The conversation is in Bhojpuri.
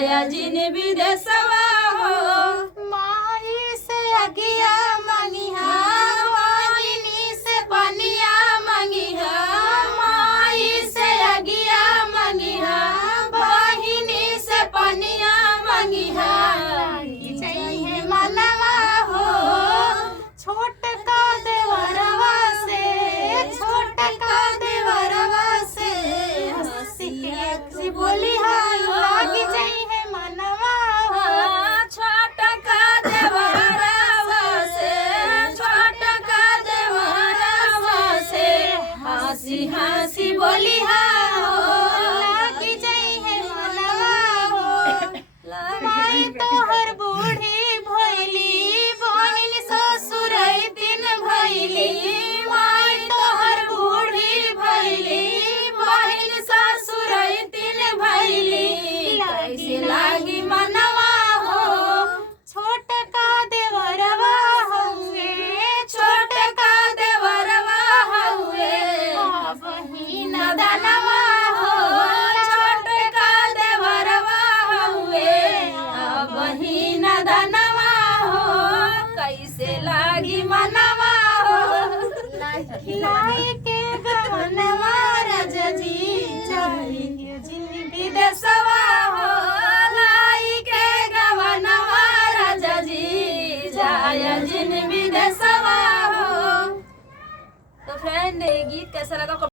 जाया जिन विदेशवा हो। माई से अगिया मंगिहा बहिनी से पनिया मंगिहा माई से अगिया मंगिहा बहिनी से पनिया मंगिहा। लागी चाहिए मनवा हो छोट का देवरवा से छोट का देवरवा से हंसी के बोली हाय लागी चाहिए मनवा हो छोट का देवरवा से छोट का देवरवा से हंसी हंसी बोली हो। लागी चाहिए मनवा हो माई तोहर बूढ़ी भइली बहिन ससुर दिन भइली माई तोहर बूढ़ी भइली बहिन ससुर दिन भइली। कैसे लागी मनवा हो छोट का देवरवा हउए छोट का देवरवा हउए बहिन नदनवा हो। छोट का देवरवा हउए बहिन नदनवा हो। कैसे लागी मनवा हो लाई के गवनवा राजा जी जाइए जिंदगी विदेशवा हो। लाई के गवनवा राजा जी जाया जिन विदेशवा हो। तो फ्रेंड ये गीत कैसा लगा